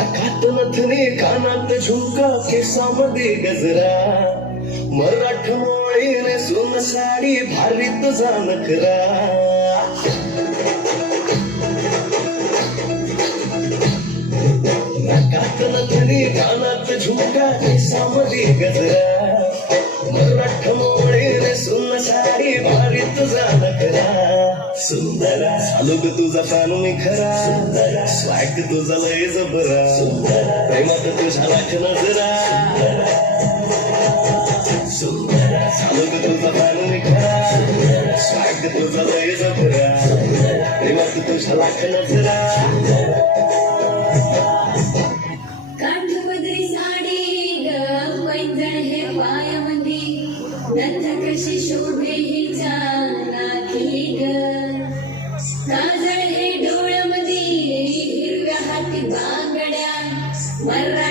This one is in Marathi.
नाकात नथनी कानात झुमका केसामध्ये गजरा मराठमोळीने सोन साडी भारी तुझा नखरा नाकात नथनी कानात झुमका केसामध्ये गजरा मराठमोळीने सोन साडी भारी तुझा नखरा सुंदरा झालो ग तुझा कान मी खरा सुंदरा स्वॅग तुझा लय जबरा सुंदरा प्रेमात तुझ्या लाख नजरा सुंदरा झालो ग तुझा कान मी खरा स्वॅग तुझा लय जबरा प्रेमात तुझ्या लाख नजरा काठपदरी साडी ग पैंजण हे पायामध्ये नथ कशी शोभे हिच्या नाकी ग काजळ हे डोळ्यामध्ये हिरव्या हाती बांगड्या मर्रा